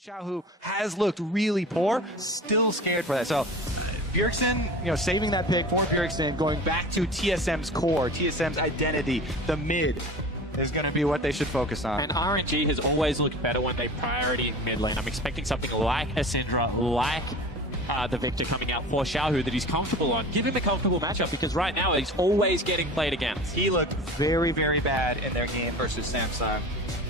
Xiao, who has looked really poor, still scared for that. So Bjergsen, saving that pick for Bjergsen, going back to TSM's core, TSM's identity, the mid, is going to be what they should focus on. And RNG has always looked better when they priority mid lane. I'm expecting something like a Syndra, like the Victor coming out for Xiao, that he's comfortable on. Give him a comfortable matchup, because right now he's always getting played against. He looked very, very bad in their game versus Samsung.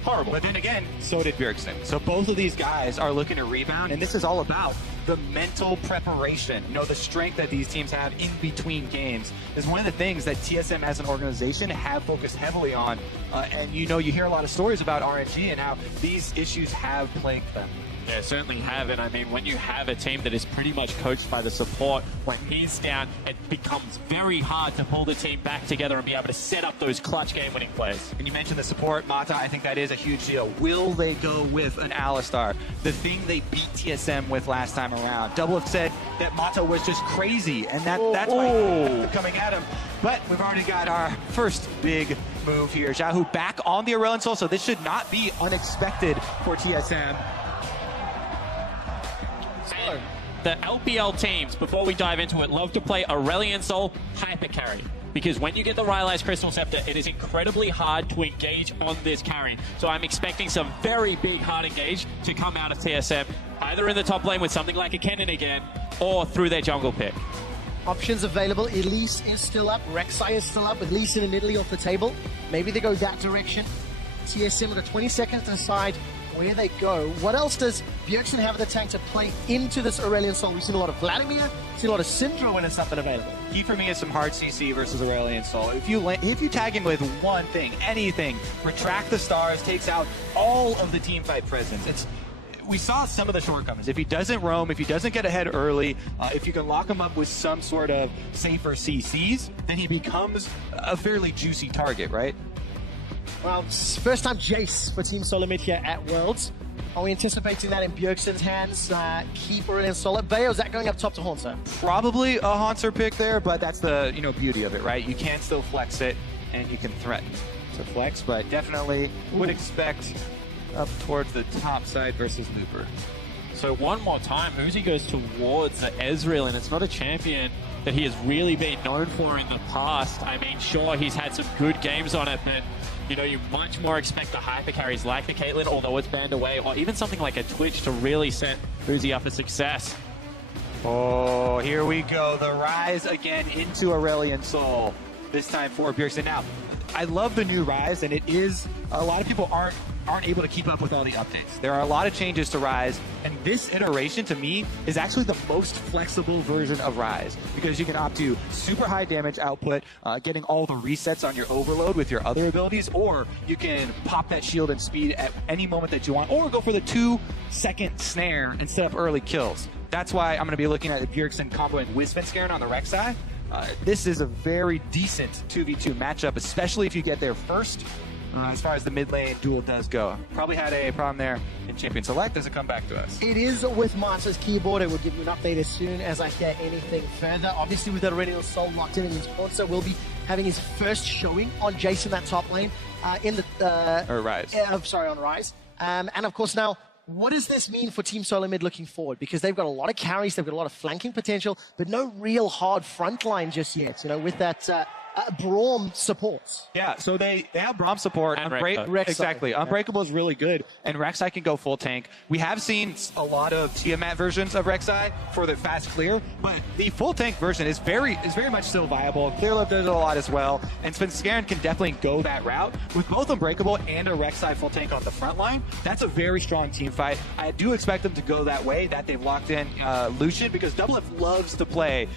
Horrible. But then again, so did Bjergsen. So both of these guys are looking to rebound, and this is all about the mental preparation. The strength that these teams have in between games is one of the things that TSM as an organization have focused heavily on. And you hear a lot of stories about RNG and how these issues have plagued them. Yeah, certainly have. And I mean, when you have a team that is pretty much coached by the support, when he's down, it becomes very hard to pull the team back together and be able to set up those clutch game-winning plays. And you mentioned the support, Mata. I think that is a huge deal. Will they go with an Alistar? The thing they beat TSM with last time around. Double have said that Mata was just crazy, and that's why they're coming at him. But we've already got our first big move here. Xiao back on the Aurelion Sol, so this should not be unexpected for TSM. The LPL teams, before we dive into it, love to play Aurelion Sol hyper carry. Because when you get the Rylai's Crystal Scepter, it is incredibly hard to engage on this carry. So I'm expecting some very big hard engage to come out of TSM, either in the top lane with something like a Kennen again, or through their jungle pick. Options available. Elise is still up. Rek'Sai is still up with Lee Sin and Italy off the table. Maybe they go that direction. TSM with 20 seconds to decide where they go. What else does Bjergsen have in the tank to play into this Aurelion Sol? We've seen a lot of Vladimir, seen a lot of Syndra when it's up and available. Key for me is some hard CC versus Aurelion Sol. If you tag him with one thing, anything, retract the stars, takes out all of the team fight presence. We saw some of the shortcomings. If he doesn't roam, if he doesn't get ahead early, if you can lock him up with some sort of safer CCs, then he becomes a fairly juicy target, right? Well, first time Jace for Team SoloMid here at Worlds. Are we anticipating that in Bjergsen's hands? Keep Aurelion Sol at bay, or is that going up top to Haunter? Probably a Haunter pick there, but that's the beauty of it, right? You can still flex it, and you can threaten to flex, but definitely would expect up towards the top side versus Looper. So one more time, Uzi goes towards Ezreal, and it's not a champion that he has really been known for in the past. I mean, sure, he's had some good games on it, but you much more expect the hyper carries like the Caitlyn, although it's banned away, or even something like a Twitch to really set Uzi up for success. Oh, here we go. The rise again into Aurelion Sol. This time for Bjergsen. Now, I love the new Rise, and it is, a lot of people aren't able to keep up with all the updates. There are a lot of changes to Rise, and this iteration, to me, is actually the most flexible version of Rise, because you can opt to super high damage output, getting all the resets on your overload with your other abilities, or you can pop that shield and speed at any moment that you want, or go for the 2-second snare and set up early kills. That's why I'm going to be looking at the Bjergsen comboing with Svenskeren on the Rek'Sai. This is a very decent 2v2 matchup, especially if you get there first, as far as the mid lane duel does go. Probably had a problem there in Champion Select. Does it come back to us? It is with Mata's keyboard. It will give you an update as soon as I hear anything further. Obviously, with the Aurelion Sol locked in, his sponsor will be having his first showing on Jason, that top lane, in the... or Rise. On Rise. And of course now, what does this mean for Team SoloMid looking forward? Because they've got a lot of carries, they've got a lot of flanking potential, but no real hard front line just yet, with that Braum support. Yeah, so they have Braum support. Exactly. Unbreakable is really good, and Rek'Sai can go full tank. We have seen a lot of Tiamat versions of Rek'Sai for the fast clear, but the full tank version is very much still viable. Clearlove does it a lot as well, and Svenskeren can definitely go that route. With both Unbreakable and a Rek'Sai full tank on the front line, that's a very strong team fight. I do expect them to go that way, that they've locked in Lucian, because Double F loves to play,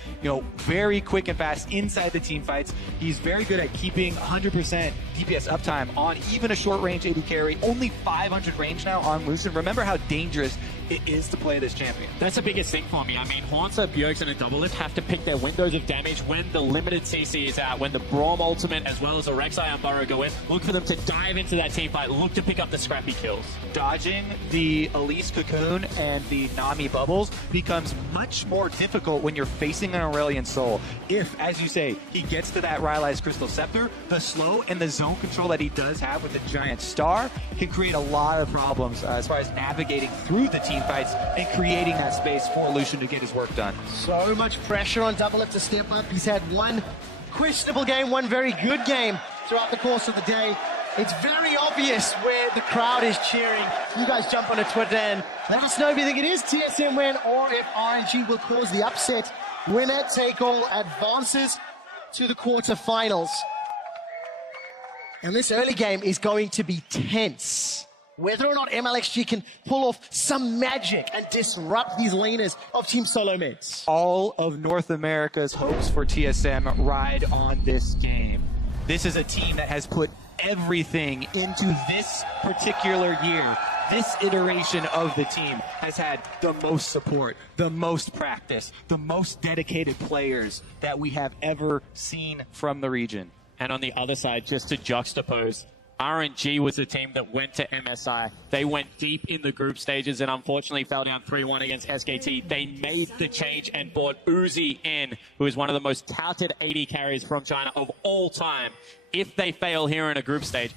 very quick and fast inside the team fights. He's very good at keeping 100% DPS uptime on even a short-range AD carry. Only 500 range now on Lucian. Remember how dangerous it is to play this champion. That's the biggest thing for me. I mean, Haunter, Bjergsen, and Doublelift have to pick their windows of damage when the limited CC is out, when the Braum ultimate as well as the Rek'Sai and Burrow go in. Look for them to dive into that team fight. Look to pick up the scrappy kills. Dodging the Elise Cocoon and the Nami bubbles becomes much more difficult when you're facing an Aurelion Sol. If, as you say, he gets to that that Rylai's Crystal Scepter, the slow and the zone control that he does have with the Giant Star can create a lot of problems as far as navigating through the team fights and creating that space for Lucian to get his work done. So much pressure on Double Lift to step up. He's had one questionable game, one very good game throughout the course of the day. It's very obvious where the crowd is cheering. You guys jump onto Twitter and let us know if you think it is TSM win or if RNG will cause the upset. Winner take all advances to the quarterfinals. And this early game is going to be tense. Whether or not MLXG can pull off some magic and disrupt these laners of Team SoloMid. All of North America's hopes for TSM ride on this game. This is a team that has put everything into this particular year. This iteration of the team has had the most support, the most practice, the most dedicated players that we have ever seen from the region. And on the other side, just to juxtapose, RNG was the team that went to MSI. They went deep in the group stages and unfortunately fell down 3-1 against SKT. They made the change and brought Uzi in, who is one of the most touted AD carries from China of all time. If they fail here in a group stage,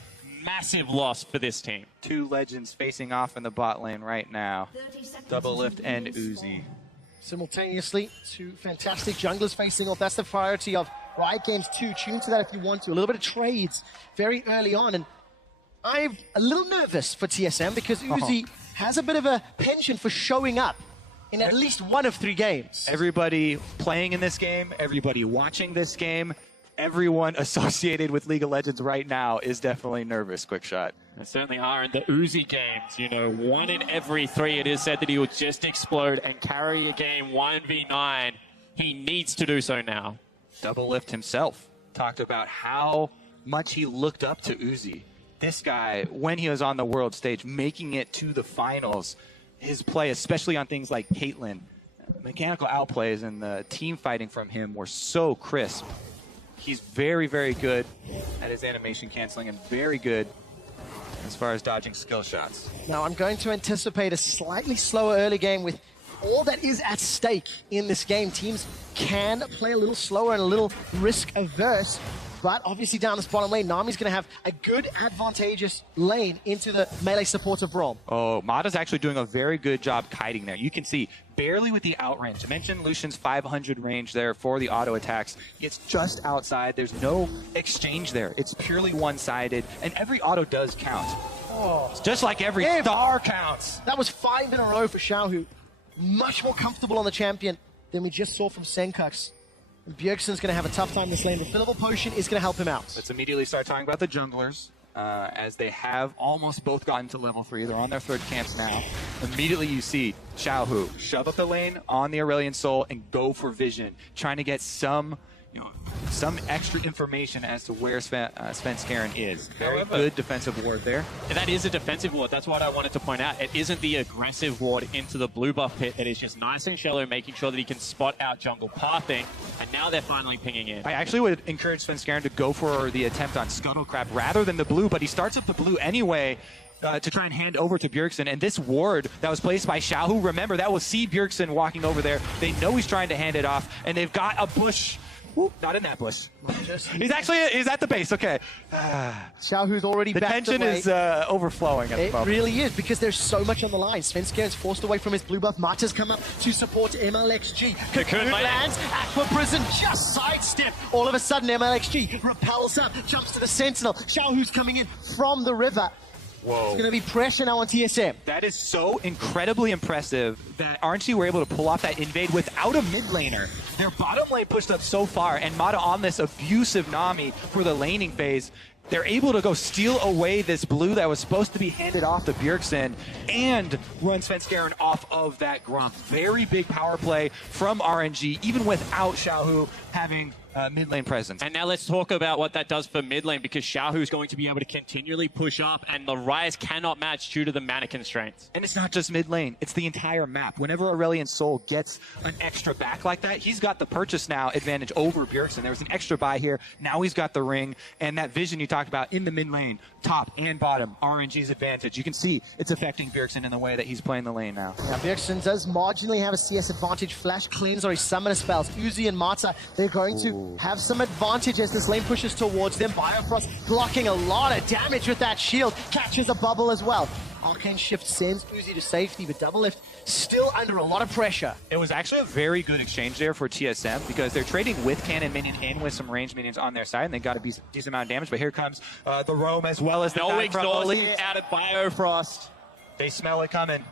massive loss for this team. Two legends facing off in the bot lane right now. Double Lift and Uzi. Simultaneously, two fantastic junglers facing off. That's the priority of Riot Games 2. Tune to that if you want to. A little bit of trades very early on. And I'm a little nervous for TSM because Uzi has a bit of a penchant for showing up in at least one of 3 games. Everybody playing in this game, everybody watching this game, everyone associated with League of Legends right now is definitely nervous, Quickshot. They certainly are. In the Uzi games, you know, 1 in every 3, it is said that he will just explode and carry a game 1v9. He needs to do so now. Double Lift himself talked about how much he looked up to Uzi. This guy, when he was on the world stage, making it to the finals, his play, especially on things like Caitlyn, mechanical outplays and the team fighting from him were so crisp. He's very, very good at his animation canceling and very good as far as dodging skill shots. Now, I'm going to anticipate a slightly slower early game with all that is at stake in this game. Teams can play a little slower and a little risk-averse, but obviously down this bottom lane, Nami's going to have a good advantageous lane into the melee support of Braum. Oh, Mata's actually doing a very good job kiting there. You can see barely with the outrange. I mentioned Lucian's 500 range there for the auto attacks. It's just outside. There's no exchange there. It's purely one-sided, and every auto does count. Oh. It's just like every star counts. That was 5 in a row for Xiaohu. Much more comfortable on the champion than we just saw from Senkux. And Bjergsen's going to have a tough time this lane. Refillable potion is going to help him out. Let's immediately start talking about the junglers, as they have almost both gotten to level 3. They're on their 3rd camps now. Immediately you see Xiaohu shove up the lane on the Aurelion Soul and go for vision, trying to get some extra information as to where Svenskeren is. Very good defensive ward there. That is a defensive ward. That's what I wanted to point out. It isn't the aggressive ward into the blue buff pit. It is just nice and shallow, making sure that he can spot out jungle pathing. And now they're finally pinging in. I actually would encourage Svenskeren to go for the attempt on Scuttlecrab rather than the blue, but he starts up the blue anyway. To try and hand over to Bjergsen, and this ward that was placed by Xiaohu, remember, that will see Bjergsen walking over there. They know he's trying to hand it off, and they've got a bush. Ooh, not in that bush. He's at the base, okay. Xiaohu's already the backed away. tension is overflowing at the moment. It really is, because there's so much on the line. Svenskeren's forced away from his blue buff. Mata's come up to support MLXG. Cocoon lands, Aqua Prison just sidestep. All of a sudden, MLXG repels up, jumps to the Sentinel. Xiaohu's coming in from the river. Whoa. It's going to be pressure now on TSM. That is so incredibly impressive that RNG were able to pull off that invade without a mid laner. Their bottom lane pushed up so far, and Mata on this abusive Nami for the laning phase. They're able to go steal away this blue that was supposed to be handed off to Bjergsen and run Svenskeren off of that Grump. Very big power play from RNG, even without Xiaohu having mid lane presence. And now let's talk about what that does for mid lane, because Xiaohu is going to be able to continually push up, and the Rise cannot match due to the mana constraints. And it's not just mid lane, it's the entire map. Whenever Aurelion Sol gets an extra back like that, he's got the purchase now advantage over Bjergsen. There was an extra buy here, now he's got the ring, and that vision you talked about in the mid lane, top and bottom, RNG's advantage. You can see it's affecting Bjergsen in the way that he's playing the lane now. Yeah, Bjergsen does marginally have a CS advantage. Flash cleanse or his summoner spells. Uzi and Mata, they're going to have some advantage as this lane pushes towards them. Biofrost blocking a lot of damage with that shield. Catches a bubble as well. Arcane Shift sends Uzi to safety, but Double Lift still under a lot of pressure. It was actually a very good exchange there for TSM because they're trading with cannon minion and with some ranged minions on their side, and they got a decent amount of damage. But here comes the roam as well as the no guy from exhausting Elite. out of Biofrost. They smell it coming.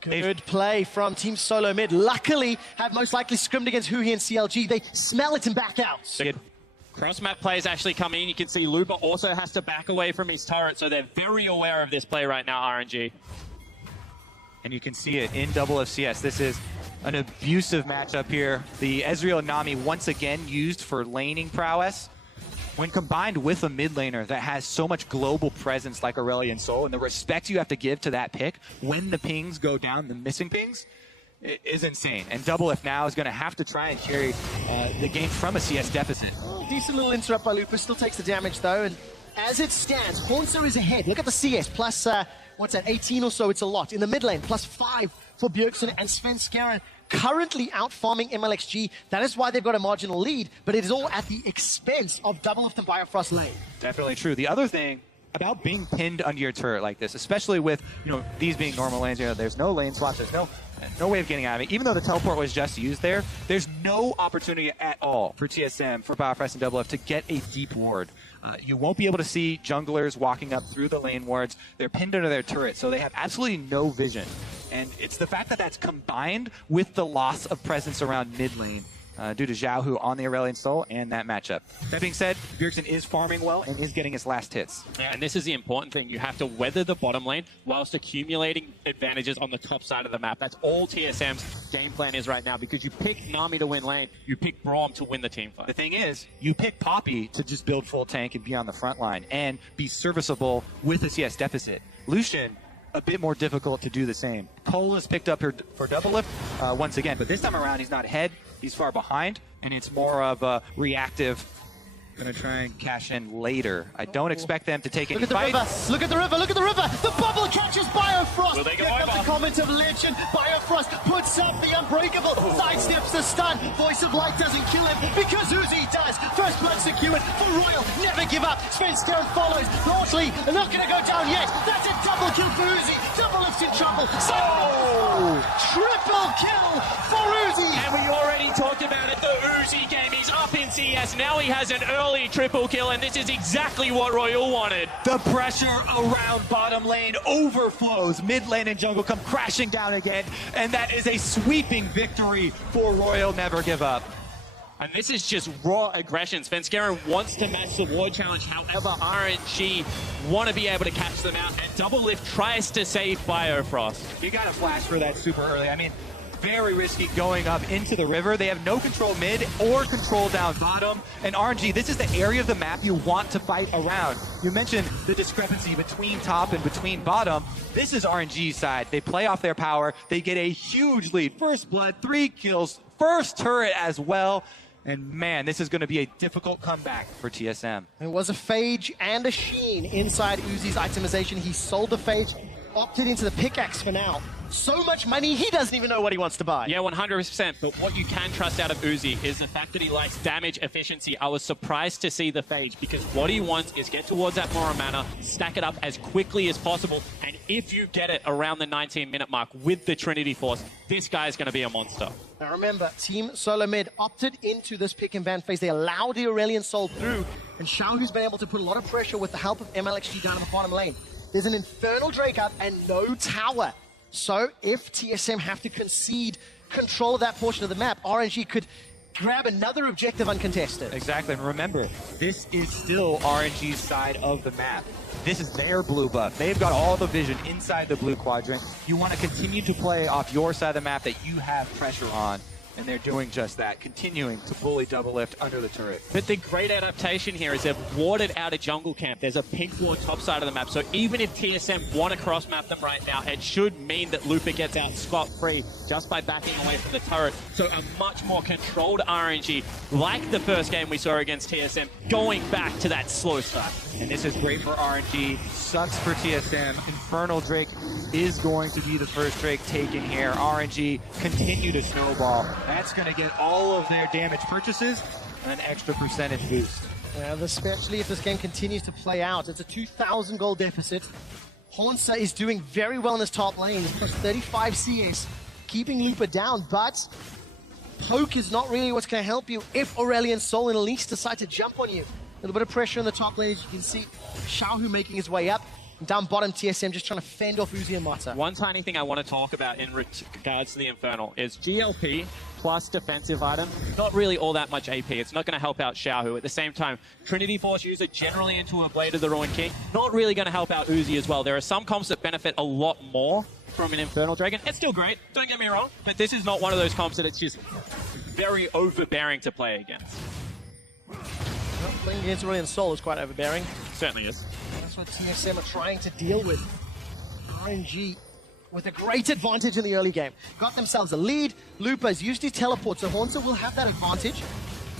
Good play from Team SoloMid. Luckily, have most likely scrimmed against Huhi and CLG. They smell it and back out. Cross-map plays actually coming in. You can see Lupa also has to back away from his turret, so they're very aware of this play right now, RNG. And you can see it in double FCS. This is an abusive matchup here. The Ezreal Nami once again used for laning prowess. When combined with a mid laner that has so much global presence like Aurelion Sol, and the respect you have to give to that pick when the pings go down, the missing pings, it is insane. And Double F now is going to have to try and carry the game from a CS deficit. Decent little interrupt by Lupus, still takes the damage though, and as it stands, Hornso is ahead. Look at the CS, plus, what's that, 18 or so, it's a lot. In the mid lane, plus 5 for Bjergsen and Svenskeren. Currently out farming MLXG. That is why they've got a marginal lead, but it is all at the expense of Double Lift and Biofrost lane. Definitely true. The other thing about being pinned under your turret like this, especially with these being normal lanes, there's no lane swaps, there's no way of getting out of it. Even though the teleport was just used there, there's no opportunity at all for TSM, for Biofrost and Double F to get a deep ward. You won't be able to see junglers walking up through the lane wards. They're pinned under their turret, so they have absolutely no vision. And it's the fact that that's combined with the loss of presence around mid lane due to Xiaohu on the Aurelion Sol and that matchup. That being said, Bjergsen is farming well and is getting his last hits. Yeah, and this is the important thing. You have to weather the bottom lane whilst accumulating advantages on the top side of the map. That's all TSM's game plan is right now, because you pick Nami to win lane, you pick Braum to win the team fight. The thing is, you pick Poppy to just build full tank and be on the front line and be serviceable with a CS deficit. Lucian, a bit more difficult to do the same. Cole is picked up here for Double Lift once again, but this time around he's not ahead, he's far behind, and it's more of a reactive. Gonna try and cash in later. I don't expect them to take any fights. Look at the river, look at the river! The bubble catches Biofrost! Will they go Here comes over? the comment of legend. Biofrost puts up the unbreakable, sidesteps the stun. Voice of Light doesn't kill him because Uzi does. First blood secured for Royal. Never give up. Svenskeren follows. Largely not gonna go down yet. That's a double kill for Uzi. Double Lift's in trouble. Triple kill for Uzi. And we already talked about it, the Uzi game. He's up in CS. Now he has an early triple kill, and this is exactly what Royal wanted. The pressure around bottom lane overflows. Mid lane and jungle come crashing down again, and that is a sweeping victory for Royal Never Give Up. And this is just raw aggression. Svenskeren wants to match the ward challenge. However, RNG want to be able to catch them out, and Double Lift tries to save Biofrost. You got to flash for that super early. I mean, very risky going up into the river. They have no control mid or control down bottom. And RNG, this is the area of the map you want to fight around. You mentioned the discrepancy between top and between bottom. This is RNG's side. They play off their power. They get a huge lead. First blood, 3 kills, first turret as well. And man, this is going to be a difficult comeback for TSM. It was a Phage and a Sheen inside Uzi's itemization. He sold the Phage, opted into the pickaxe for now. So much money, he doesn't even know what he wants to buy. Yeah, 100%. But what you can trust out of Uzi is the fact that he likes damage efficiency. I was surprised to see the Phage, because what he wants is get towards that Mora mana, stack it up as quickly as possible, and if you get it around the 19-minute mark with the Trinity Force, this guy is going to be a monster. Now remember, Team SoloMid opted into this pick and ban phase. They allowed the Aurelion Sol through, and Xiaohu's been able to put a lot of pressure with the help of MLXG down in the bottom lane. There's an Infernal Drake up and no tower. So if TSM have to concede control of that portion of the map, RNG could grab another objective uncontested. Exactly, and remember, this is still RNG's side of the map. This is their blue buff. They've got all the vision inside the blue quadrant. You want to continue to play off your side of the map that you have pressure on. And they're doing just that, continuing to bully Double Lift under the turret. But the great adaptation here is they've warded out a jungle camp. There's a pink ward top side of the map, so even if TSM want to cross-map them right now, it should mean that Lupa gets out scot-free just by backing away from the turret. So a much more controlled RNG, like the first game we saw against TSM, going back to that slow start. And this is great for RNG, sucks for TSM. Infernal Drake is going to be the first Drake taken here. RNG continue to snowball. That's going to get all of their damage purchases, an extra percentage boost. Yeah, especially if this game continues to play out. It's a 2,000 goal deficit. Hornsa is doing very well in this top lane. He's plus 35 CS, keeping Looper down, but poke is not really what's going to help you if Aurelion Sol and Elise decide to jump on you. A little bit of pressure in the top lane, as you can see. Xiaohu making his way up. And down bottom, TSM just trying to fend off Uzi and Mata. One tiny thing I want to talk about in regards to the Infernal is GLP plus defensive item. Not really all that much AP. It's not going to help out Xiaohu. At the same time, Trinity Force user generally into a Blade of the Ruined King. Not really going to help out Uzi as well. There are some comps that benefit a lot more from an Infernal Dragon. It's still great, don't get me wrong, but this is not one of those comps that it's just very overbearing to play against. Well, playing against Aurelion Sol is quite overbearing. Certainly is. That's what TSM are trying to deal with. RNG with a great advantage in the early game. Got themselves a lead. Lupa's used his teleport, so Hornsa will have that advantage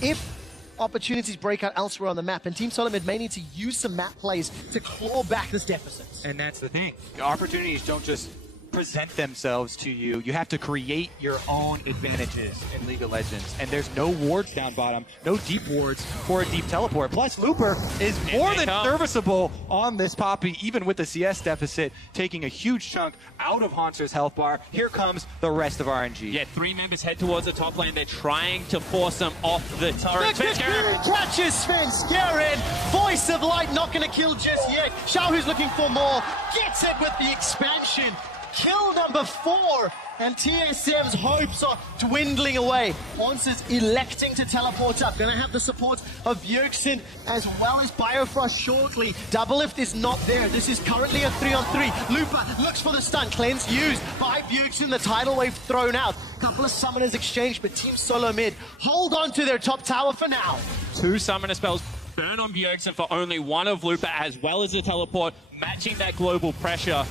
if opportunities break out elsewhere on the map. And Team SoloMid may need to use some map plays to claw back this deficit. And that's the thing. The opportunities don't just present themselves to you. You have to create your own advantages in League of Legends. And there's no wards down bottom, no deep wards for a deep teleport. Plus, Looper is more than serviceable on this Poppy, even with the CS deficit, taking a huge chunk out of Haunter's health bar. Here comes the rest of RNG. Yeah, 3 members head towards the top lane. They're trying to force them off the turret. The Cocoon catches Svenskeren. Voice of Light not going to kill just yet. Xiaohu's looking for more. Gets it with the expansion. Kill number 4, and TSM's hopes are dwindling away. Hornsa's electing to teleport up. Gonna have the support of Bjergsen as well as Biofrost shortly. Double lift is not there. This is currently a 3-on-3. Lupa looks for the stun. Cleanse used by Bjergsen. The tidal wave thrown out. Couple of summoners exchanged, but Team SoloMid hold on to their top tower for now. 2 summoner spells burn on Bjergsen for only 1 of Lupa, as well as the teleport, matching that global pressure.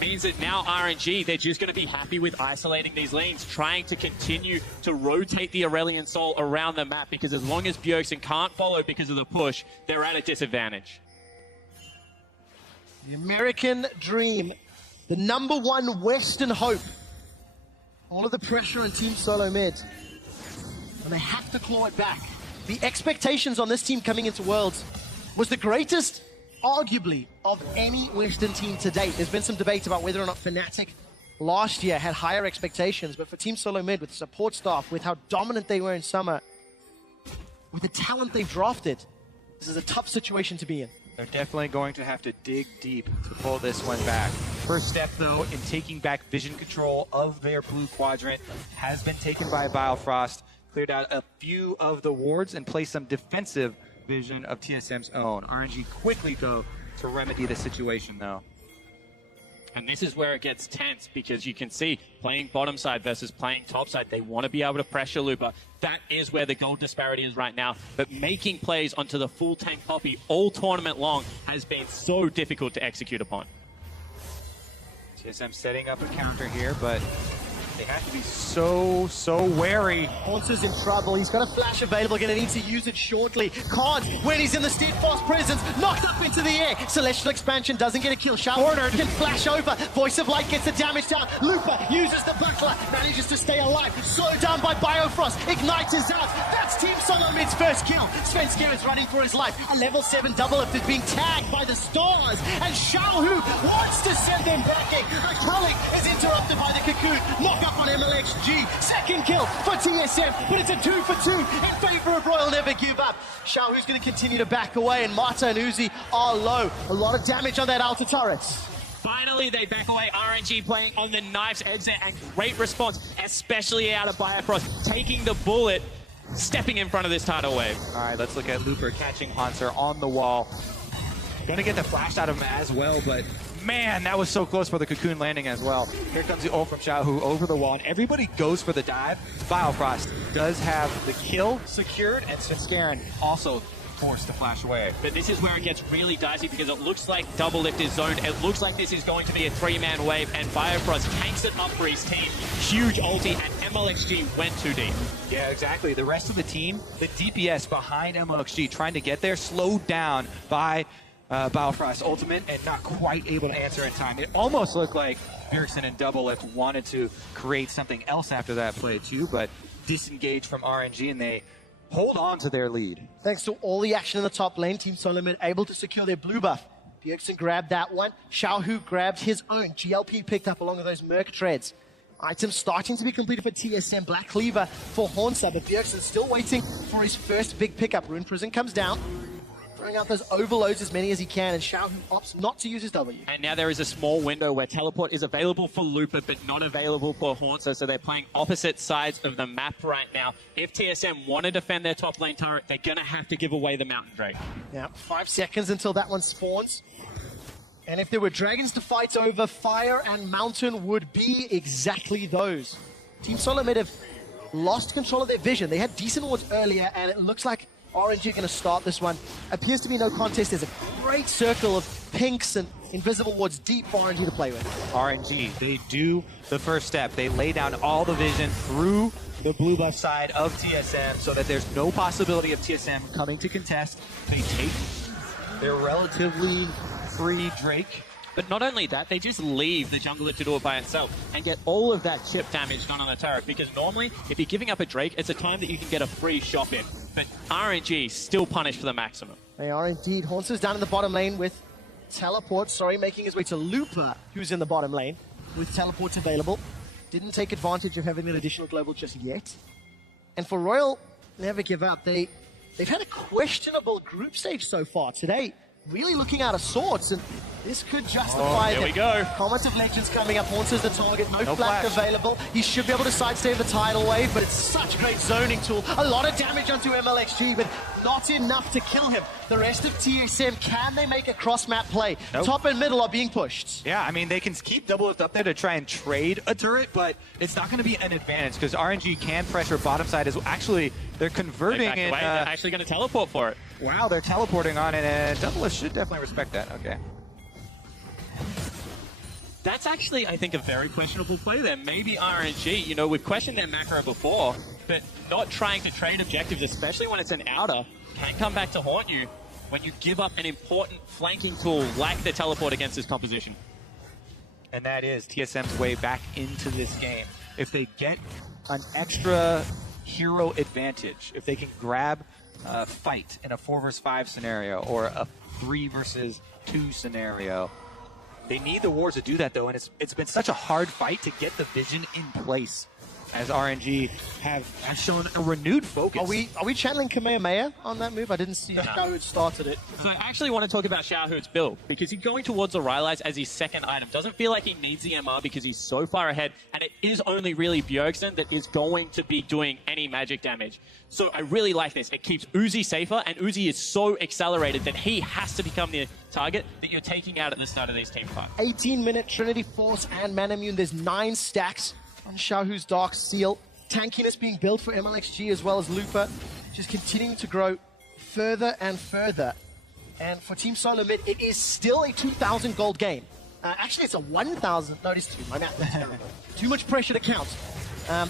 Means that now RNG, they're just going to be happy with isolating these lanes, trying to continue to rotate the Aurelion Sol around the map, because as long as Bjergsen can't follow because of the push, they're at a disadvantage. The American Dream, the #1 Western hope. All of the pressure on Team SoloMid, and they have to claw it back. The expectations on this team coming into Worlds was the greatest, arguably, of any Western team to date. There's been some debate about whether or not Fnatic last year had higher expectations, but for Team SoloMid, with the support staff, with how dominant they were in summer, with the talent they've drafted, this is a tough situation to be in. They're definitely going to have to dig deep to pull this one back. First step, though, in taking back vision control of their blue quadrant has been taken by Biofrost. Cleared out a few of the wards and placed some defensive vision of TSM's own. RNG quickly go to remedy the situation, though. And this is where it gets tense, because you can see playing bottom side versus playing top side, they want to be able to pressure Looper. That is where the gold disparity is right now. But making plays onto the full tank Poppy all tournament long has been so difficult to execute upon. TSM setting up a counter here, but they have to be so wary. Hornsa's in trouble. He's got a flash available. Gonna need to use it shortly. Can't when he's in the steadfast presence. Knocked up into the air. Celestial expansion doesn't get a kill. Cornered. Can flash over. Voice of Light gets the damage down. Lupa uses the buckler. Manages to stay alive. Slowed down by Biofrost. Ignite is out. That's Team SoloMid's first kill. Svenskeren is running for his life. A level 7 double lift is being tagged by the stars. And Xiaohu wants to send them backing. A Culling is interrupted by the Cocoon. Knock up on MLXG. Second kill for TSM, but it's a 2 for 2 in favor of Royal Never Give Up. Xiaohu's going to continue to back away, and Mata and Uzi are low. A lot of damage on that outer turret. Finally, they back away. RNG playing on the knife's edge there, and great response, especially out of Biofrost, taking the bullet, stepping in front of this tidal wave. All right, let's look at Looper catching Haunter on the wall. Gonna get the flash out of him as well, but man, that was so close for the Cocoon landing as well. Here comes the ult from Xiaohu over the wall, and everybody goes for the dive. Biofrost does have the kill secured, and Svenskeren also forced to flash away. But this is where it gets really dicey, because it looks like double lift is zoned. It looks like this is going to be a 3-man wave, and Biofrost tanks it up for his team. Huge ulti, and MLXG went too deep. Yeah, exactly. The rest of the team, the DPS behind MLXG, trying to get there, slowed down by Biofrost's ultimate and not quite able to answer in time. It almost looked like Bjergsen and Double Lift wanted to create something else after that play too, but disengaged from RNG, and they hold on to their lead. Thanks to all the action in the top lane, Team SoloMid able to secure their blue buff. Bjergsen grabbed that one. Xiaohu grabbed his own. GLP picked up along with those Merc treads. Items starting to be completed for TSM. Black Cleaver for Hornsa, but Bjergsen still waiting for his first big pickup. Rune Prison comes down, throwing out those overloads as many as he can, and Xiaohu opts not to use his W. And now there is a small window where teleport is available for Looper, but not available for Hornsa, so they're playing opposite sides of the map right now. If TSM want to defend their top lane turret, they're going to have to give away the Mountain Drake. Yeah, 5 seconds until that one spawns. And if there were dragons to fight over, Fire and Mountain would be exactly those. Team SoloMid have lost control of their vision. They had decent wards earlier, and it looks like RNG are going to start this one. Appears to be no contest. There's a great circle of pinks and invisible wards deep for RNG to play with. RNG, they do the first step. They lay down all the vision through the blue buff side of TSM so that there's no possibility of TSM coming to contest. They take their relatively free Drake. But not only that, they just leave the jungler to do it by itself and get all of that chip damage done on the turret, because normally, if you're giving up a Drake, it's a time that you can get a free shot in. But RNG still punished for the maximum. They are indeed. Hornsa's down in the bottom lane with teleport, making his way to Looper, who's in the bottom lane, with teleports available. Didn't take advantage of having an additional global just yet. And for Royal, never give up. They've had a questionable group stage so far today. Really looking out of sorts, and this could justify There we go. Comment of Legends coming up. Hornsa's the target, no flash flash available. He should be able to sidestay the tidal wave, but it's such a great zoning tool. A lot of damage onto MLXG, but not enough to kill him. The rest of TSM, can they make a cross-map play? Nope. Top and middle are being pushed. Yeah, I mean, they can keep double lift up there to try and trade a turret, but it's not going to be an advantage because RNG can pressure bottom side as well. Actually, they're converting They in. they're actually going to teleport for it. Wow, they're teleporting on it, and double lift should definitely respect that. Okay. That's actually, I think, a very questionable play there. Maybe RNG, you know, we've questioned their macro before, but not trying to trade objectives, especially when it's an outer, can come back to haunt you when you give up an important flanking tool like the teleport against this composition. And that is TSM's way back into this game. If they get an extra hero advantage, if they can grab a fight in a 4 versus 5 scenario or a 3 versus 2 scenario, they need the wards to do that, though, and it's been such a hard fight to get the vision in place, as RNG have shown a renewed focus. Are we channeling Kamehameha on that move? I didn't see who started it. So I actually want to talk about Xiaohu's build, because he's going towards the Rylai's as his second item. Doesn't feel like he needs the MR because he's so far ahead, and it is only really Bjergsen that is going to be doing any magic damage. So I really like this. It keeps Uzi safer, and Uzi is so accelerated that he has to become the target that you're taking out at the start of these team fights. 18-minute Trinity Force and Manamune. There's 9 stacks on Xiaohu's Dark Seal. Tankiness being built for MLXG as well as Looper, just continuing to grow further and further. And for Team SoloMid, it is still a 2,000 gold game. Actually, it's a 1,000. No, it is 2. My math is terrible. Too much pressure to count.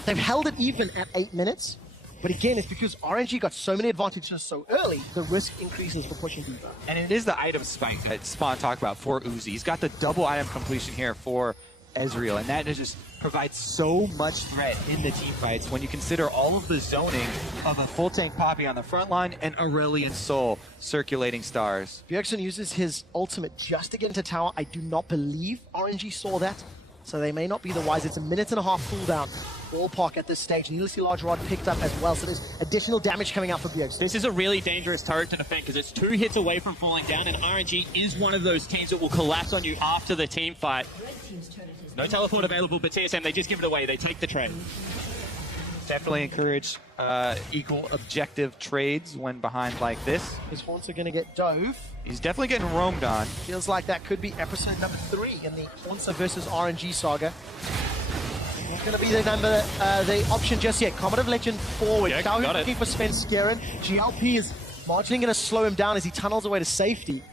They've held it even at 8 minutes. But again, it's because RNG got so many advantages so early, the risk increases for pushing deeper. And it is the item spike that Spawn talked about for Uzi. He's got the double item completion here for Ezreal, and that just provides so much threat in the team fights when you consider all of the zoning of a full tank Poppy on the front line and Aurelion Sol circulating stars. Bjergsen uses his ultimate just to get into tower. I do not believe RNG saw that, so they may not be the wise. It's a 1.5 minute cooldown. Ballpark at this stage. Needlessly large rod picked up as well, so there's additional damage coming out for Bjergsen. This is a really dangerous turret to defend because it's 2 hits away from falling down, and RNG is one of those teams that will collapse on you after the team fight. No teleport available, but TSM, they just give it away. They take the trade. Definitely encourage equal objective trades when behind like this. His Haunts are going to get dove. He's definitely getting roamed on. Feels like that could be episode number 3 in the Haunts versus RNG saga. Not going to be the option just yet. Comet of Legend forward. Yeah, Xiaohu got it. looking for Sven Skeren. GLP is marginally going to slow him down as he tunnels away to safety.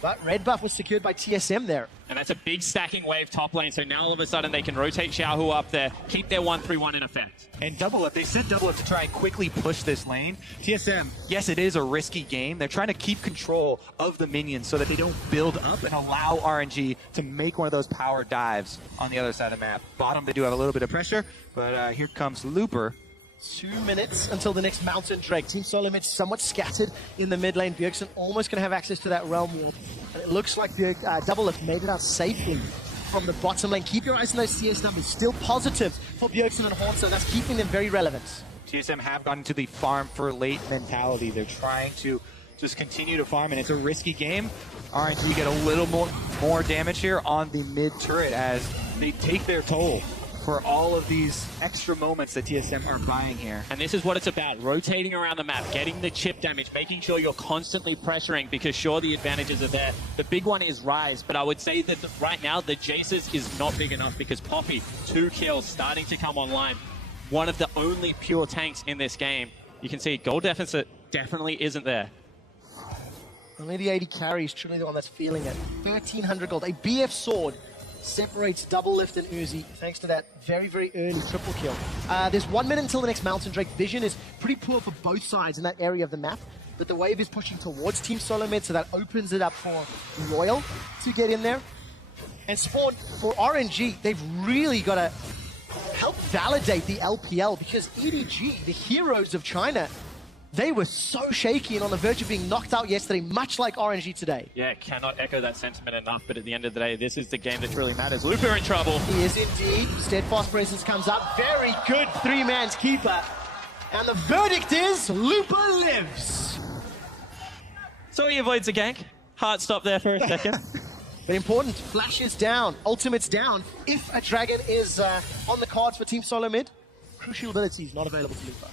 But red buff was secured by TSM there. And that's a big stacking wave top lane, so now all of a sudden they can rotate Xiaohu up there, keep their 1-3-1 in effect. And double up. They said double up to try and quickly push this lane. TSM, yes, it is a risky game. They're trying to keep control of the minions so that they don't build up and allow RNG to make one of those power dives on the other side of the map. Bottom, they do have a little bit of pressure, but here comes Looper 2 minutes until the next Mountain Drake. Team SoloMid somewhat scattered in the mid lane. Bjergsen almost going to have access to that Realm Warp. And it looks like Doublelift made it out safely from the bottom lane. Keep your eyes on those CS numbers. Still positive for Bjergsen and Haunter. That's keeping them very relevant. TSM have gone into the farm for late mentality. They're trying to just continue to farm, and it's a risky game. RNG get a little more damage here on the mid turret as they take their toll for all of these extra moments that TSM are buying here. And this is what it's about, rotating around the map, getting the chip damage, making sure you're constantly pressuring, because sure, the advantages are there. The big one is Rise, but I would say that right now, the Jaces is not big enough because Poppy, 2 kills, starting to come online. One of the only pure tanks in this game. You can see gold deficit definitely isn't there. Only the 80 carry is truly the one that's feeling it. 1,300 gold. A BF sword separates Doublelift and Uzi thanks to that very, very early triple kill. There's 1 minute until the next Mountain Drake. Vision is pretty poor for both sides in that area of the map, but the wave is pushing towards Team SoloMid, so that opens it up for Royal to get in there. And Spawn, for RNG, they've really got to help validate the LPL, because EDG, the heroes of China, they were so shaky and on the verge of being knocked out yesterday, much like RNG today. Yeah, cannot echo that sentiment enough, but at the end of the day, this is the game that really matters. Lupa in trouble. He is indeed. Steadfast Presence comes up. Very good 3-man's keeper. And the verdict is, Lupa lives. So he avoids a gank. Heart stop there for a second. But important, Flash is down, Ultimate's down. If a Dragon is on the cards for Team SoloMid, crucial abilities not available to Lupa.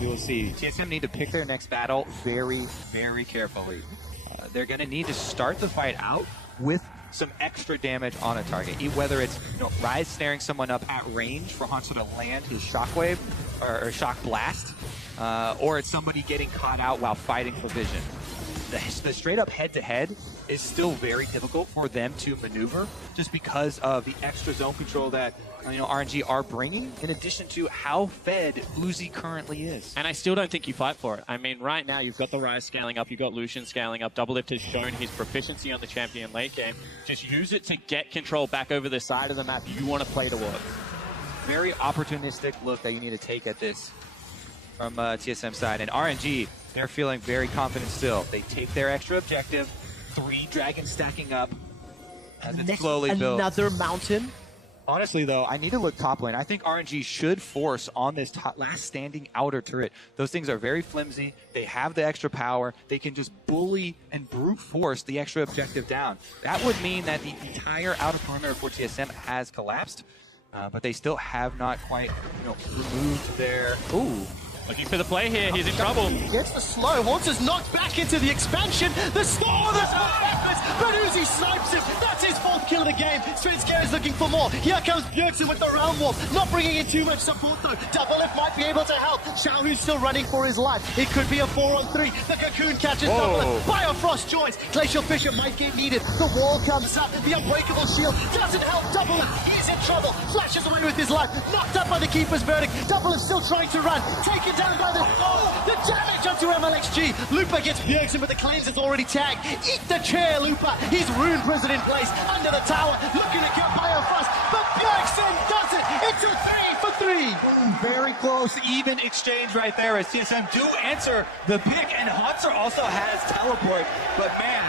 You will see. TSM need to pick their next battle very, very carefully. They're going to need to start the fight out with some extra damage on a target. Whether it's Rise snaring someone up at range for Hanzo to land his shockwave or shock blast, or it's somebody getting caught out while fighting for vision. The straight up head-to-head is still very difficult for them to maneuver just because of the extra zone control that RNG are bringing, in addition to how fed Uzi currently is. And I still don't think you fight for it. I mean, right now, you've got the Rise scaling up, you've got Lucian scaling up. Doublelift has shown his proficiency on the champion late game. Just use it to get control back over the side of the map you want to play towards. Very opportunistic look that you need to take at this from TSM side. And RNG, they're feeling very confident still. They take their extra objective, 3 dragons stacking up as it's slowly built. Another mountain. Honestly, though, I need to look top lane. I think RNG should force on this last standing outer turret. Those things are very flimsy. They have the extra power. They can just bully and brute force the extra objective down. That would mean that the entire outer perimeter for TSM has collapsed, but they still have not quite, removed their... Ooh. Looking for the play here, he's in trouble. Gets the slow, Haunter's knocked back into the expansion. The score, the efforts, but Uzi snipes him. That's his 4th kill of the game. Svenskar is looking for more. Here comes Bjergsen with the Realm Warp, not bringing in too much support though. Doublelift might be able to help. Xiaohu's still running for his life. It could be a 4-on-3. The Cocoon catches Doublelift. Biofrost joins. Glacial Fissure might get needed. The wall comes up. The Unbreakable Shield doesn't help Doublelift. He's in trouble. Flashes away with his life. Knocked up by the Keeper's Verdict. Doublelift still trying to run. Taken down by the damage onto MLXG. Lupa gets Bjergsen, but the cleanse is already tagged. Eat the chair, Lupa. He's Rune Prison in place under the tower, looking to kill Biofrost, but Bjergsen does it. It's a 3 for 3. Very close, even exchange right there as TSM do answer the pick, and Haunter also has teleport, but man,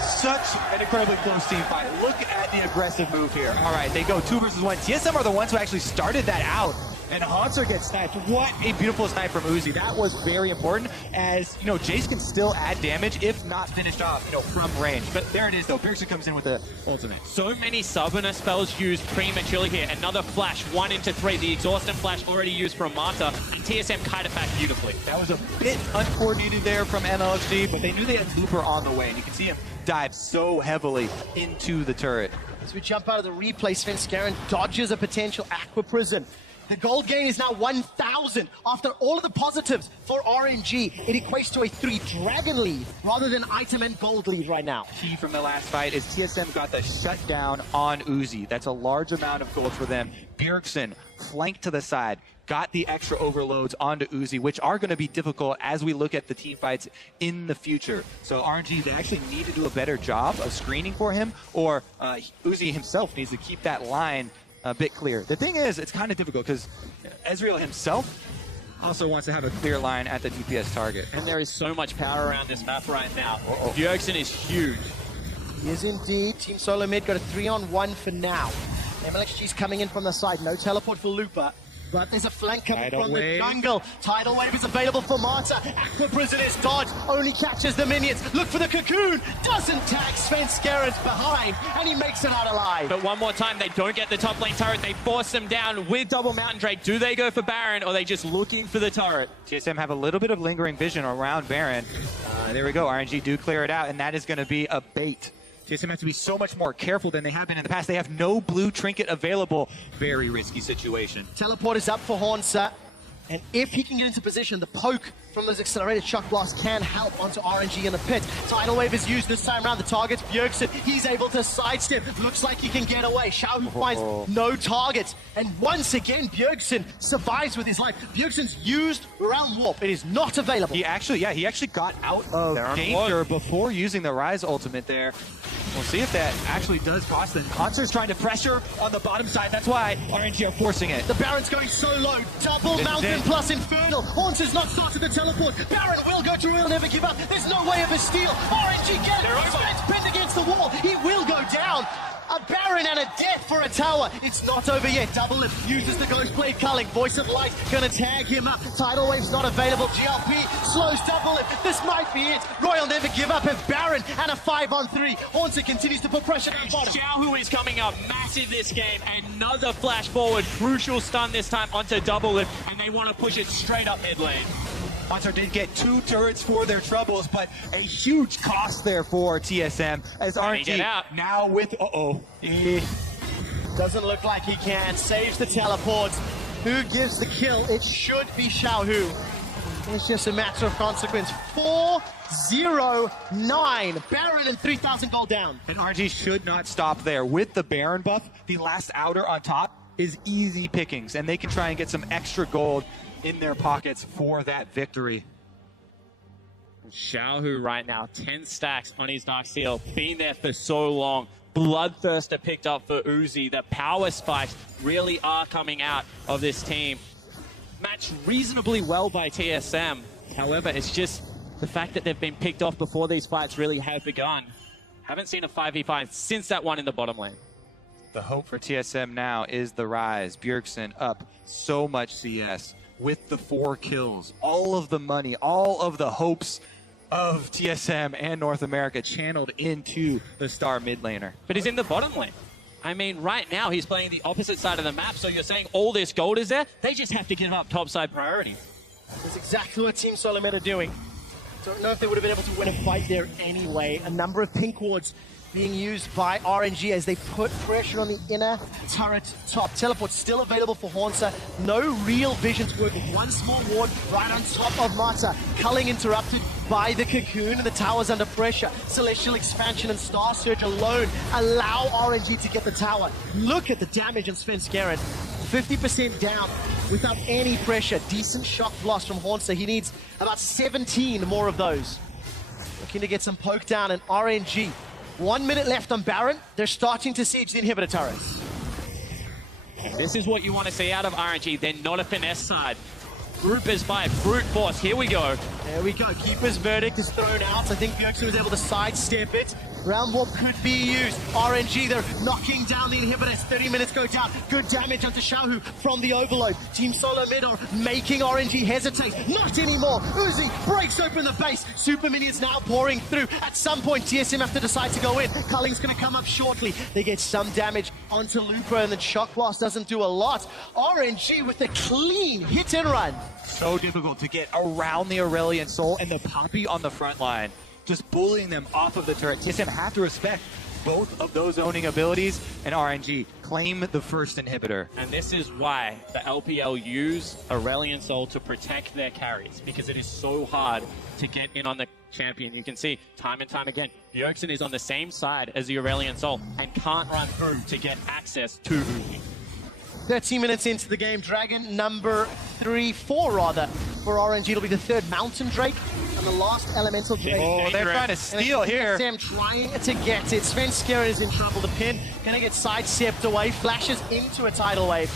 such an incredibly close team fight. Look at the aggressive move here. All right, they go 2 versus 1. TSM are the ones who actually started that out. And Haunter gets sniped. What a beautiful snipe from Uzi. That was very important, as, Jace can still add damage if not finished off, from range. But there it is, though. Bjergsen comes in with the ultimate. So many Summoner spells used prematurely here. Another flash, 1 into 3. The Exhaustion flash already used from Marta, and TSM kited back beautifully. That was a bit uncoordinated there from MLXG, but they knew they had Looper on the way, and you can see him dive so heavily into the turret. As we jump out of the replay, Svenskar dodges a potential Aqua Prison. The gold gain is now 1,000 after all of the positives for RNG. It equates to a 3 dragon lead rather than item and gold lead right now. Key from the last fight is TSM got the shutdown on Uzi. That's a large amount of gold for them. Bjergsen flanked to the side, got the extra overloads onto Uzi, which are going to be difficult as we look at the team fights in the future. So RNG, they actually need to do a better job of screening for him, or Uzi himself needs to keep that line a bit clear. The thing is, it's kind of difficult because Ezreal himself also wants to have a clear line at the DPS target. And there is so much power around this map right now. Bjergsen is huge. He is indeed. Team SoloMid got a 3-on-1 for now. MLXG's coming in from the side. No teleport for Lupa. But there's a flank coming from the jungle. Tidal Wave is available for Marta. Aqua Prison is dodge. Only catches the minions. Look for the cocoon. Doesn't tag Svenskeren behind. And he makes it out alive. But one more time, they don't get the top lane turret. They force them down with double Mountain Drake. Do they go for Baron, or are they just looking for the turret? TSM have a little bit of lingering vision around Baron. There we go. RNG do clear it out, and that is going to be a bait. TSM have to be so much more careful than they have been in the past. They have no blue trinket available. Very risky situation. Teleport is up for Hornsa. And if he can get into position, the poke from those accelerated shock blasts can help onto RNG in the pit. Tidal Wave is used this time around. The target's Bjergsen. He's able to sidestep. Looks like he can get away. Xiaohu finds no targets. And once again, Bjergsen survives with his life. Bjergsen's used Realm Warp. It is not available. He actually got out of danger before using the Rise ultimate there. We'll see if that actually does cost them. Concer's trying to pressure on the bottom side. That's why RNG are forcing it. The Baron's going so low. Double Mountain plus Infernal. Hornsa's not started the teleport. Baron will go to Real, never give up. There's no way of a steal. RNG get it. Sven's pinned against the wall. He will go down. A Baron and a death for a tower. It's not over yet. Double Lip uses the Ghost Blade culling. Voice of Light gonna tag him up. Tidal Wave's not available. GLP slows Double Lip. This might be it. Royal never give up. Have Baron and a 5-on-3. Hornsa continues to put pressure down bottom. Xiaohu is coming up massive this game. Another flash forward. Crucial stun this time onto Double Lip. And they want to push it straight up mid lane. Monster did get 2 turrets for their troubles, but a huge cost there for TSM as RNG now with Doesn't look like he can. Saves the teleports. Who gives the kill? It should be Xiaohu. It's just a matter of consequence. 4-0-9. Baron and 3,000 gold down. And RNG should not stop there. With the Baron buff, the last outer on top is easy pickings, and they can try and get some extra gold in their pockets for that victory. Xiaohu right now, 10 stacks on his Dark Seal. Been there for so long. Bloodthirster picked up for Uzi. The power spikes really are coming out of this team. Matched reasonably well by TSM. However, it's just the fact that they've been picked off before these fights really have begun. Haven't seen a 5v5 since that one in the bottom lane. The hope for TSM now is the Rise. Bjergsen up so much CS with the 4 kills. All of the money, all of the hopes of TSM and North America channeled into the star mid laner. But he's in the bottom lane. I mean, right now he's playing the opposite side of the map, so you're saying all this gold is there? They just have to give up topside priority. That's exactly what Team SoloMid are doing. Don't know if they would have been able to win a fight there anyway. A number of pink wards being used by RNG as they put pressure on the inner turret top. Teleport still available for Hornsa. No real visions working. One small ward right on top of Marta. Culling interrupted by the cocoon and the tower's under pressure. Celestial Expansion and Star Surge alone allow RNG to get the tower. Look at the damage on Svenskeren. 50% down without any pressure. Decent shock blast from Hornsa. He needs about 17 more of those. Looking to get some poke down, and RNG 1 minute left on Baron. They're starting to siege the inhibitor turrets. This is what you want to see out of RNG. They're not a finesse side. Group is 5. Brute force. Here we go. There we go. Keeper's Verdict is thrown out. I think Bjergsen was able to sidestep it. Round warp could be used. RNG, they're knocking down the inhibitors. 30 minutes go down. Good damage onto Xiaohu from the overload. Team SoloMid are making RNG hesitate. Not anymore. Uzi breaks open the base. Super minions now pouring through. At some point, TSM have to decide to go in. Culling's going to come up shortly. They get some damage onto Lupa, and then Shock Blast doesn't do a lot. RNG with a clean hit and run. So difficult to get around the Aurelion Soul and the Poppy on the front line. Just bullying them off of the turret. TSM have to respect both of those owning abilities, and RNG claim the first inhibitor. And this is why the LPL use Aurelion Soul to protect their carries, because it is so hard to get in on the champion. You can see time and time again, Bjergsen is on the same side as the Aurelion Soul and can't run through to get access to Uzi. 13 minutes into the game, Dragon number 4 rather, for RNG. It'll be the 3rd Mountain Drake and the last Elemental Drake. Oh, they're trying to steal here. TSM trying to get it. Svenskeren is in trouble. The pin gonna get sidestepped away, flashes into a tidal wave,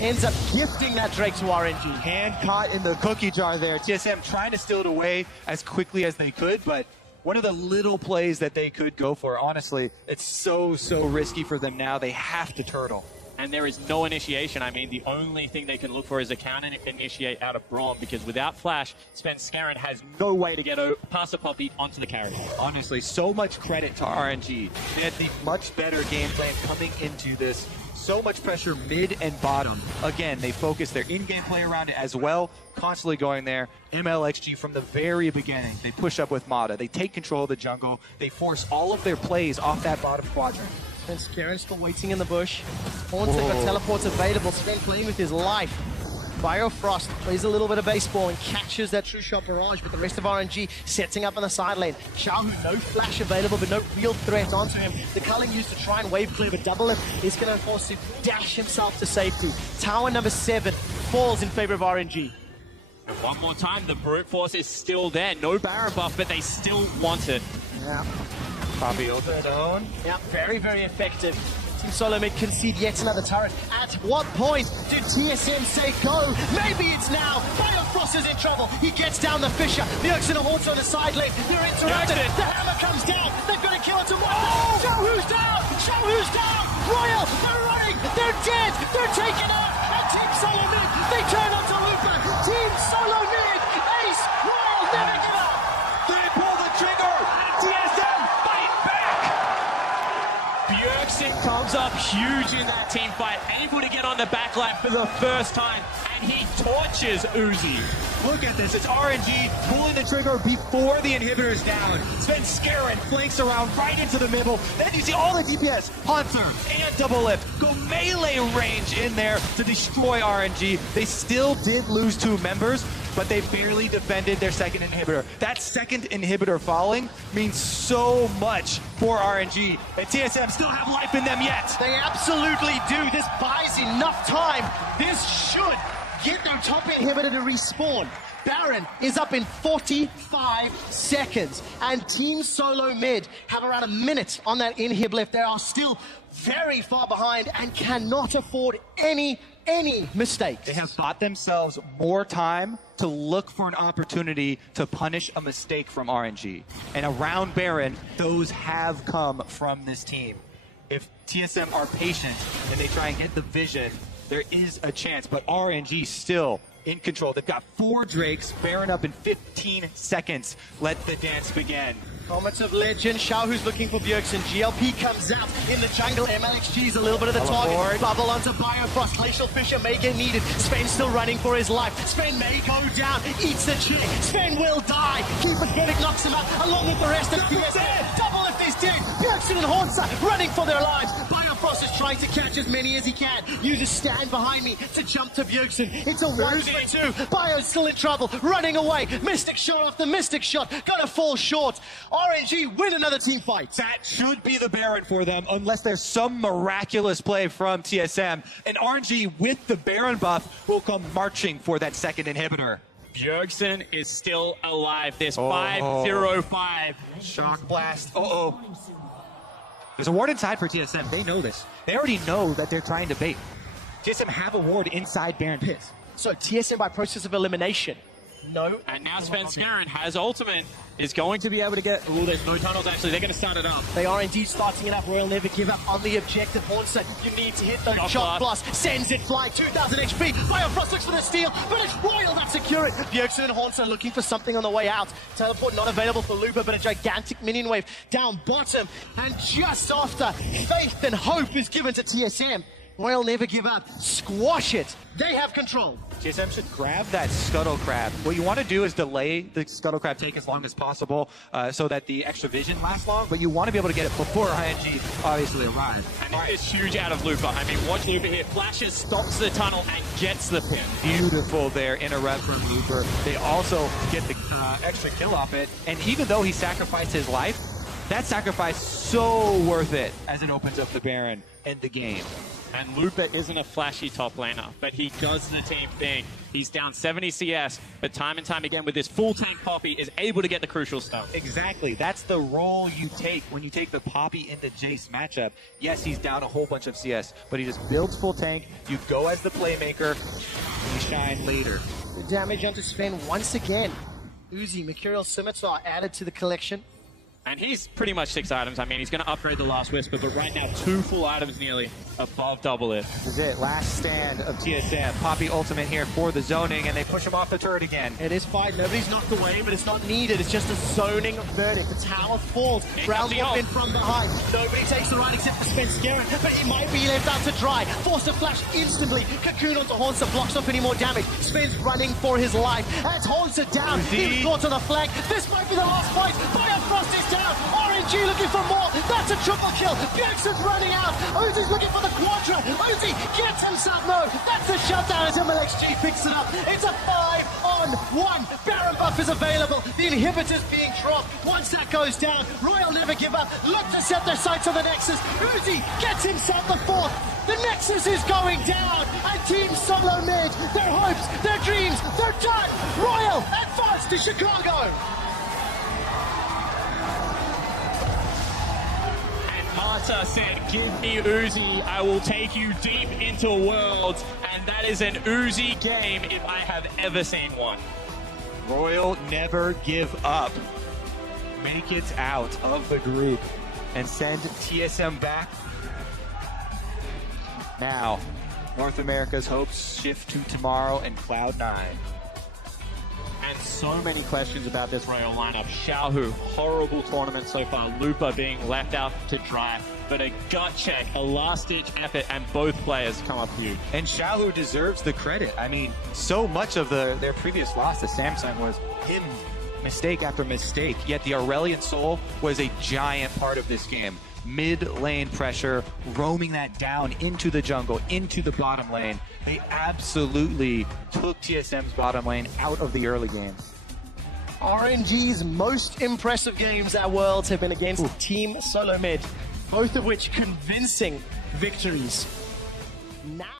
ends up gifting that Drake to RNG. Hand caught in the cookie jar there. TSM trying to steal it away as quickly as they could, but one of the little plays that they could go for, honestly, it's so risky for them now. They have to turtle. And there is no initiation. I mean, the only thing they can look for is a counter initiate out of Braum, because without Flash, Spenskaran has no way to get past the Poppy onto the carry. Honestly, so much credit to RNG. They had the much better game plan coming into this. So much pressure mid and bottom. Again, they focus their in-game play around it as well, constantly going there. MLXG from the very beginning, they push up with Mata. They take control of the jungle. They force all of their plays off that bottom quadrant. Spenskaran still waiting in the bush. Haunter got teleports available. Sven playing with his life. Biofrost plays a little bit of baseball and catches that true shot barrage, but the rest of RNG setting up on the side lane. Xiaohu, no flash available, but no real threat onto him. The culling used to try and wave clear, but Double Lift is going to force to dash himself to safety. Tower number 7 falls in favor of RNG. One more time, the brute force is still there. No Baron buff, but they still want it. Yeah. Poppy open zone. Yeah, very effective. Team SoloMid concede yet another turret. At what point did TSM say go? Maybe it's now. Biofrost is in trouble. He gets down the Fisher. Bjergsen and Haunter on the side lane. They're interrupted. The hammer comes down. They've got to kill it to one. Oh! Xiaohu's down. Xiaohu's down. Royal, they're running. They're dead. They're taken out. And Team SoloMid, they turn onto Lupa. Team SoloMid, Ace, Royal, never give up. They pull the trigger. TSM fight back. Bjergsen comes up huge in that team fight, able to get on the backline for the first time, and he torches Uzi. Look at this, it's RNG pulling the trigger before the inhibitor's down. Spenskaran flanks around right into the middle. Then you see all the DPS, Haunter and Double Lift go melee range in there to destroy RNG. They still did lose 2 members, but they barely defended their second inhibitor. That second inhibitor falling means so much for RNG, and TSM still have life in them yet. They absolutely do. This buys enough time. This should get their top inhibitor to respawn. Baron is up in 45 seconds, and Team SoloMid have around a minute on that inhib left. They are still very far behind and cannot afford any mistakes. They have bought themselves more time to look for an opportunity to punish a mistake from RNG. And around Baron, those have come from this team. If TSM are patient and they try and get the vision, there is a chance, but RNG still in control. They've got 4 Drakes, Baron up in 15 seconds. Let the dance begin. Moments of legend. Xiaohu's looking for Bjergsen. GLP comes out in the jungle. MLXG's a little bit of the target. Bubble onto Biofrost. Glacial Fisher may get needed. Sven still running for his life. Sven may go down. Eats the chick. Sven will die. Keeper Critic knocks him out along with the rest of TSM. Double Lift is dead. Bjergsen and Haunter running for their lives. Biofrost is trying to catch as many as he can. Uses stand behind me to jump to Bjergsen. It's a 1v2. Bio's still in trouble. Running away. Mystic shot off the Mystic shot. Gonna fall short. RNG win another team fight. That should be the Baron for them, unless there's some miraculous play from TSM. And RNG with the Baron buff will come marching for that second inhibitor. Bjergsen is still alive. There's 505. Shock blast. There's a ward inside for TSM. They know this. They already know that they're trying to bait. TSM have a ward inside Baron Pit. So TSM by process of elimination. No. And now Spenskaran has ultimate, is going to be able to get... Oh, there's no tunnels actually. They're going to start it up. They are indeed starting it up. Royal never give up on the objective. Haunter, you need to hit those shot blast. Sends it flying. 2,000 HP. Biofrost looks for the steal, but it's Royal that secure it. Bjergsen and Haunter looking for something on the way out. Teleport not available for Lupa, but a gigantic minion wave down bottom. And just after, faith and hope is given to TSM. Royal never give up. Squash it. They have control. TSM should grab that Scuttle Crab. What you want to do is delay the Scuttle Crab take as long as possible so that the extra vision lasts long, but you want to be able to get it before ING obviously arrives. And it's huge out of Lupa. I mean, watch Lupa here. Flashes, stops the tunnel, and gets the pin. Beautiful there, interrupt from Lupa. They also get the extra kill off it, and even though he sacrificed his life, that sacrifice so worth it as it opens up the Baron and the game. And Lupa isn't a flashy top laner, but he does the team thing. He's down 70 CS, but time and time again with this full tank Poppy is able to get the crucial stuff. Exactly. That's the role you take when you take the Poppy into Jace matchup. Yes, he's down a whole bunch of CS, but he just builds full tank. You go as the playmaker, and you shine later. The damage onto Sven once again. Uzi, Mercurial Scimitar added to the collection. And he's pretty much 6 items. I mean, he's going to upgrade the Last Whisper, but right now 2 full items nearly above double it. This is it. Last stand of TSM. Poppy ultimate here for the zoning, and they push him off the turret again. It is fight. Nobody's knocked away, but it's not needed. It's just a zoning verdict. The tower falls. Round one in from behind. Nobody takes the right except for Spence Garrett, but it might be left out to dry. Forced to flash instantly. Cocoon onto Haunter blocks off any more damage. Spence running for his life. As Haunter down. He's caught on the flank. This might be the last fight. Fire Frost is down. RNG looking for more. That's a triple kill. Bjergsen's running out. Uzi's looking for the quadra. Uzi gets himself. No, that's a shutdown as MLXG picks it up. It's a 5-on-1. Baron buff is available. The inhibitor's being dropped. Once that goes down, Royal never give up. Look to set their sights on the Nexus. Uzi gets himself the 4th. The Nexus is going down. And Team SoloMid, their hopes, their dreams, they're done. Royal advance to Chicago. Marta said, give me Uzi, I will take you deep into Worlds, and that is an Uzi game if I have ever seen one. Royal never give up. Make it out of the group and send TSM back. Now, North America's hopes shift to tomorrow and Cloud9. And so many questions about this Royal lineup. Xiaohu, horrible tournament so far. Lupa being left out to dry. But a gut check, a last-ditch effort, and both players come up huge. And Xiaohu deserves the credit. I mean, so much of their previous loss to Samsung was him, mistake after mistake. Yet the Aurelion Soul was a giant part of this game. Mid-lane pressure, roaming that down into the jungle, into the bottom lane. They absolutely took TSM's bottom lane out of the early game. RNG's most impressive games at Worlds have been against Team SoloMid, both of which convincing victories. Now